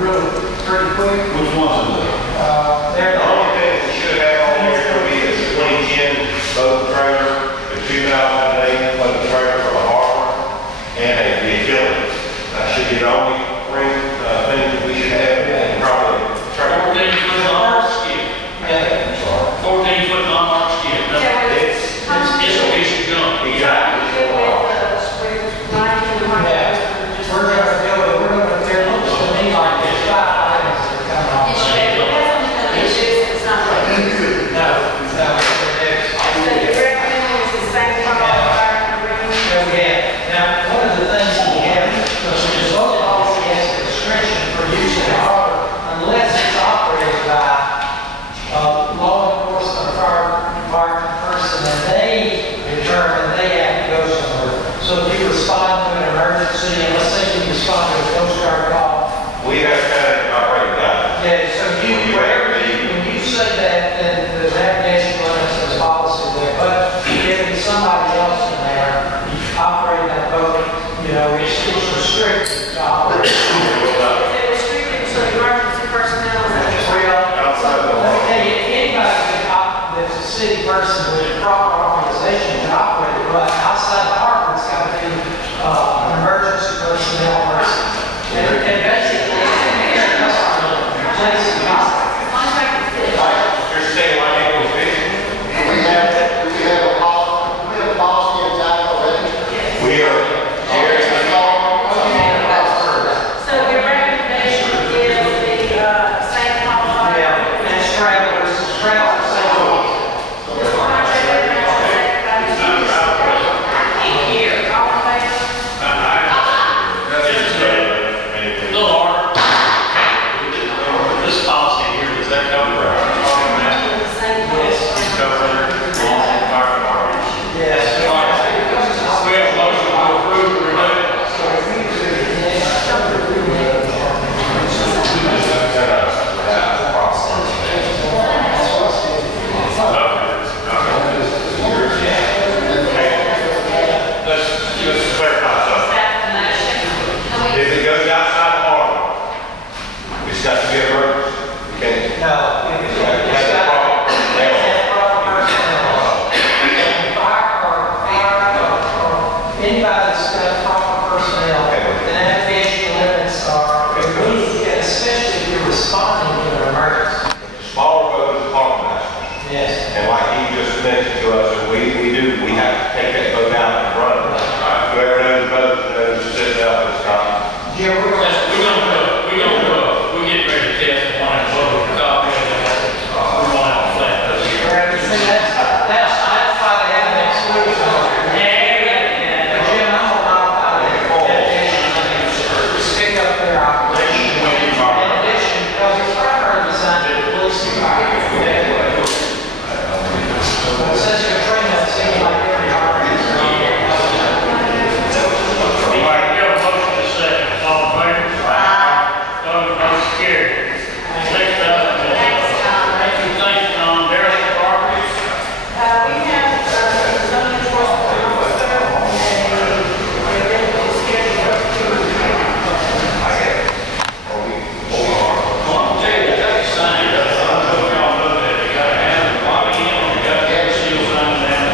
really pretty quick. Which ones are they? They're The only thing we should have on here will be a 2010 boat trailer, the 2008 boat trailer for the harbor, and a utility. That should be the only three things that we should have, and probably a trailer. 14-foot long skip. I'm sorry. 14-foot long skip. It's It's a piece of junk. exactly. We're gonna tear looks to me like there's 5 items that are coming off. No, now, one of the things that we have, because the boat policy has a restriction for use in the harbor unless it's operated by law enforcement or fire department person, and they determine they have to go somewhere. So if you respond to an emergency, and let's say you respond to a Coast Guard call. We have kind of operated that. Yeah, so when you say that, then the navigation limits is policy there, but if it's somebody else in there, you operate that boat, you know, it's restricted to operate. Outside the Let me tell you, anybody that's a city person with a proper organization can operate it, but outside the harbor, it's got to be an emergency personnel person. And basically, Jason, You're saying why can't we fix it? We have a policy in time already. We are. So your recommendation is the same policy? yeah, and travelers, This contract here, all in favor? Little harder. This policy here, does that cover our harbor master? The same policy. Cover law and fire department? yes. We have a motion to approve or remove. Let's clarify something. If it goes outside the harbor, it's got to be a emergency. We can't. No, it's got proper personnel. Anybody that's got proper personnel, the navigation limits are removed, especially if you're responding to an emergency. Smaller boat is harbor master. Yes. And like he just mentioned to us, and we have to take that boat out and run it. Whoever knows boats knows to sit out and stop. Yeah, we're gonna. We get ready to test one and load the copy of it. We want to flat those here. See, that's why they have an exclusion. But Jim, I'm gonna modify that navigation limits to stick up their operation. In addition, because it's primarily designed to the police department. Since Katrina, it seems like every harbor is. All right, we have a motion to second. All in favor? Opposed, motion carried. Next up, thank you, Tom. Darrell Properties. We have zoning enforcement officer and a rental schedule. Well, I'm tell you, that's a sign. I don't know if y'all know that. They gotta have the body in, they gotta have the seal sign down.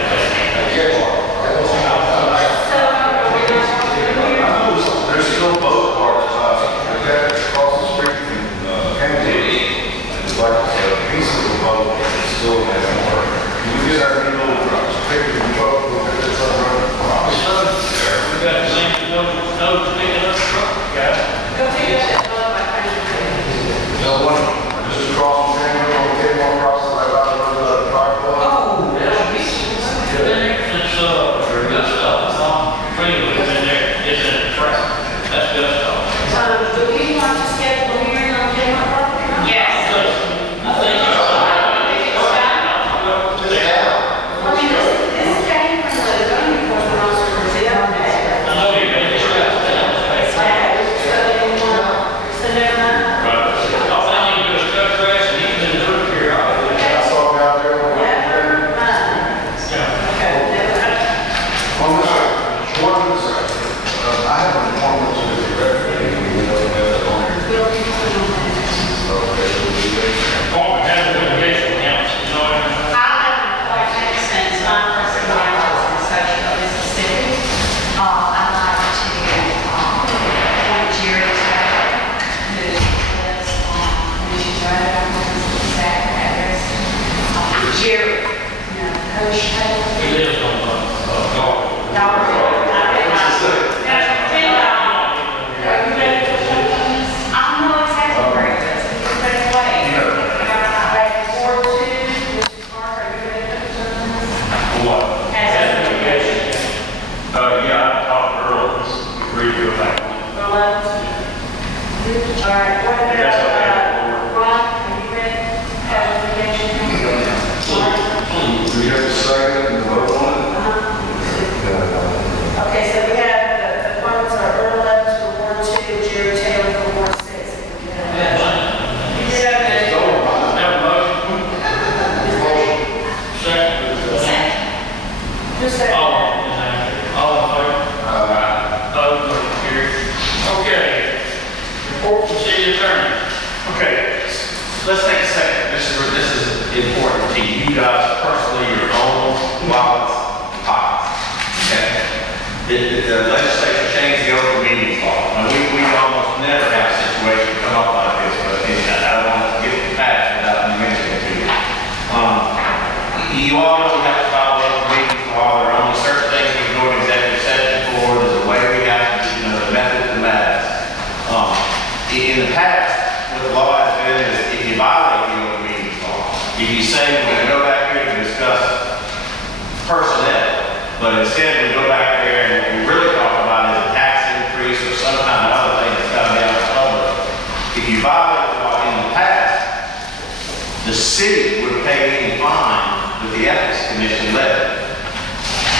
There's still boat parts, across the street from Kansas. It's like a piece of the boat that still hasn't worked. Can you get our new little picture of the boat, look at this other one? We got the same note picking up the truck, guys. Go take that vote by Franklin. The one just across from Kansas, on Kmart, across the way by the fire club. Oh, that'll be, it's, good stuff. Freely, it's in there, it's in the track. That's good stuff. Do we want to schedule a hearing on Kmart property? Yes. I think it's, I mean, this came from the zoning enforcement officer the other day. I know you made this right. So never mind. All I need to do is cut grass and he can do it here. I saw him out there. Never mind. Okay, never mind. On this side, one on this side. I have an appointment to the director, we know that on here. All right, what That's okay. about, Ron, have you read clarification? Do we have a second and vote on it? Okay, so we have the appointments are Earl Evans for Ward 2, Jerry Taylor for Ward 6. You did okay. Have a motion? Second. Who said All that? in favor? Opposed, motion carried. Okay. Report from city attorney. Okay, let's take a second. This is important to you guys personally, your own wallets and pockets. Okay? The legislature changed the open meetings law. Now, we almost never have a situation come up like this, but I don't want to get past without me mentioning it to you. You all know we have to follow open meetings law. There are only certain things we can go to executive session for. There's a way we have to, the method of the madness. In the past, what the law has been is if you violate the open meetings law, if you say we're going to go back here to discuss personnel, but instead we go back there and what we really talk about is a tax increase or some kind of other thing that's coming out of the public. If you violate the law in the past, the city would pay any fine that the Ethics Commission levied.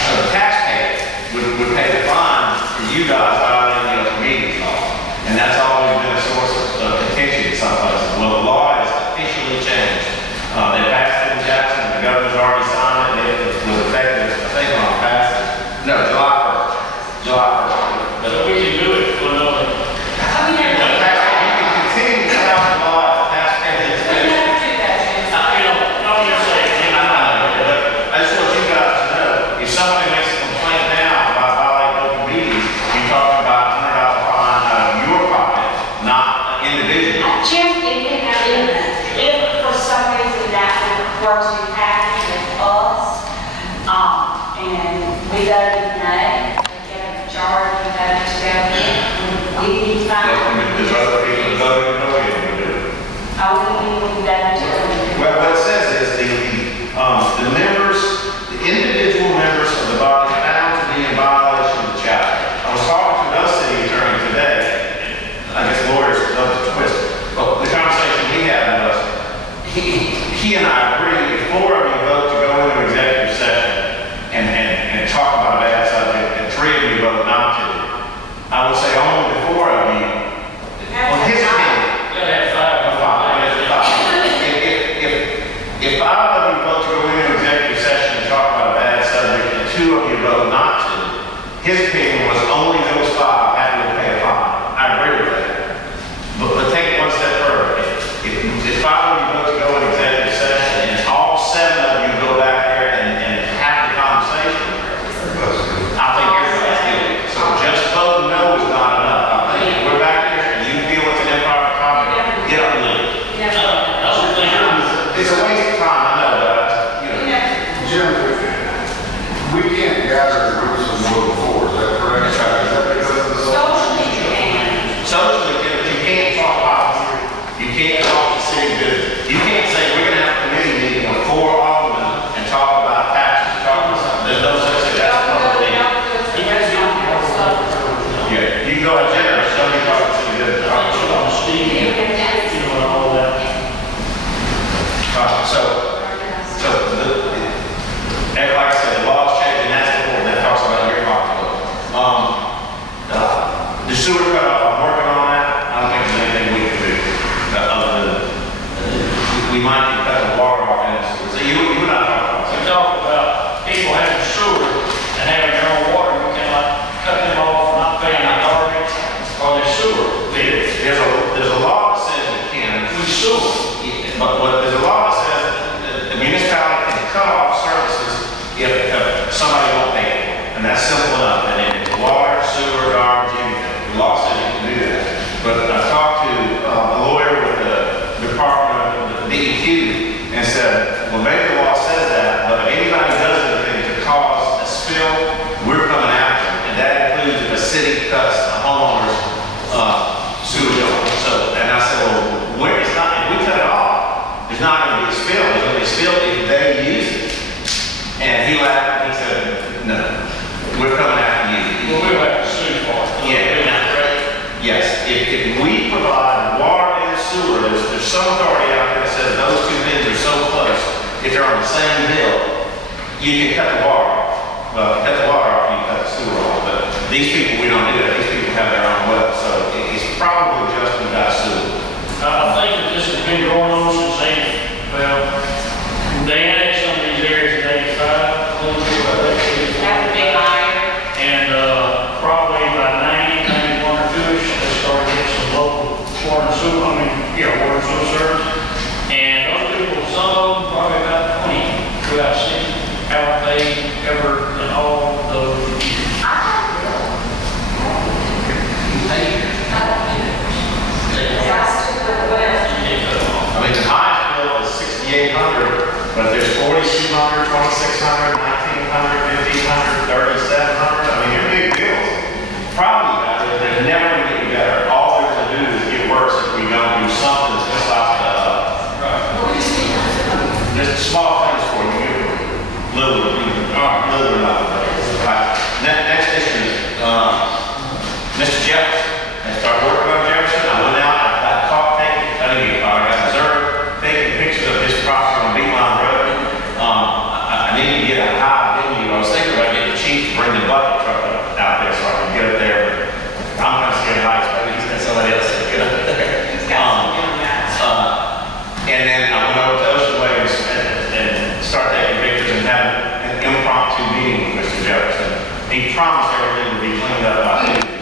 So the taxpayer would pay the fine for you guys violating the open meetings law. And that's always been a source of contention in some places. Well, the law is officially changed. They passed it in Jackson, the governor's already signed it, and it was effective, I think, on passage. No, July 1st. July 1st. So we can do it for another. Oh, we You never can continue to pass the law if the taxpayer is do that, James. Don't you say, I just want you guys to know, if somebody makes a complaint now about violating open meetings, you're talking about $100 fine out of your pocket, not individual. Jim, if for some reason that were to happen with us, and we voted no, they get a majority vote to go in, we need to find. There's other people that voted no, we didn't do it. Only people who voted to. Well, what it says is the members, the individual members of the body found to be in violation of the chapter. I was talking to another city attorney today. I guess lawyers love to twist. Well, the conversation we had was, he and I agree, if 4 of you vote to go into executive session and talk about a bad subject, and 3 of you vote not to, I would say only the 4 of you, on his opinion, gotta have five. if 5 of you vote to go into executive session and talk about a bad subject, and 2 of you vote not to, his opinion was only those 5 have to pay a fine. I agree with that. But take it one step further. If 5 of you vote to go into executive session and all 7 of you go back there and have the conversation, I think everybody's guilty. So just voting no is not enough. I think if we're back there and you feel it's an improper topic, get up and leave. I don't think It's a waste of time, I know, but, Jim, we can't gather groups of more than 4, is that correct? That's right. Is that because of the Socially, you can. socially, you can't talk politics. You can't talk to city business. You can't say, we're gonna have a committee meeting with 4 aldermen and talk about taxes, talk about something. There's no such thing, that's a public meeting. Yeah, you can go ahead, generous, don't be talking to city business. on Steve, all that. And like I said, the law's changing, that's important, that talks about your pocketbook. The sewer cutoff, I'm working on that, I don't think there's anything we can do, other than, we might be cutting the water off in the sewer. So you and I We talk about talk about people having sewer and having their own water, you can like cut them off, not paying the garbage or their sewer bill. there's a law that says you can, We sewer. but there's a law that says that the municipality can cut off services if somebody won't pay it. And that's simple enough, and it's water, sewer, garbage, anything. The law says you can do that. But I talked to a lawyer with the Department of the DEQ and said, well, maybe the law says that, but if anybody does anything to cause a spill, we're coming after them. And that includes if a city cuts a homeowner's sewer bill. So, and I said, well, if we cut it off, there's not going to be a spill. There's going to be a spill if they use it. And he laughed and he said, no, we're coming after you. Well, we'll have to sue for it. Yeah. Isn't that correct? Yes, if if we provide water and sewer, there's some authority out there that says those two things are so close, if they're on the same bill, you can cut the water off. Well, if you cut the water off, you cut the sewer off, but these people, we don't do that. These people have their own well, so it's probably just we got sewer. I think that this has been going on since they annexed some of these areas in 85. That would be higher. And probably by 90, 91 or 2-ish, they started getting some local water and sewer, water and sewer service. And those people, some of them, probably about 20, who I've seen, how they ever in all those years. I mean, the highest bill is 6,800, but there's 4,200, 2,600, 1,900, 1,500, 3,700. I mean, they're big bills. Problem about it, they're never going to get better. All they're going to do is get worse if we don't do something that's just off the, just small things for you. Little or nothing. Right. Next issue is, Mr. Jefferson. I started working on Jefferson. I went out, I got caught taking, I got observed taking pictures of his property on Beeline Road. I need to get a high venue. I was thinking about getting the chief to bring the bucket truck out there so I can get up there. But I'm kind of scared of heights, maybe he's got somebody else to get up there. And then I went over to Ocean Waves and started taking pictures and having an impromptu meeting with Mr. Jefferson. He promised everything would be cleaned up by Tuesday.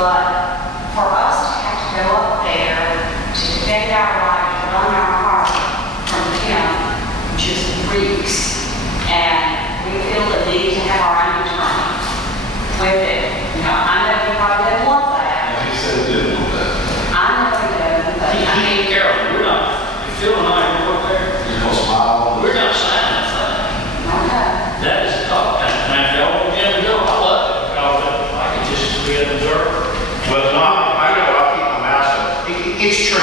But for us to have to go up there to defend our right to run our heart from him just reeks. And we feel the need to have our own attorney with it. You know, I know he probably didn't want that. He said he didn't want that. I know he didn't, but I mean, Carol, we're not, if Phil and I are up there, He's gonna smile. we're not signing that thing. okay. That is the top thing. Now, if y'all want him to go, I love it, because I can just be an observer. Well, no, I know, I'll keep my mouth shut. It's true.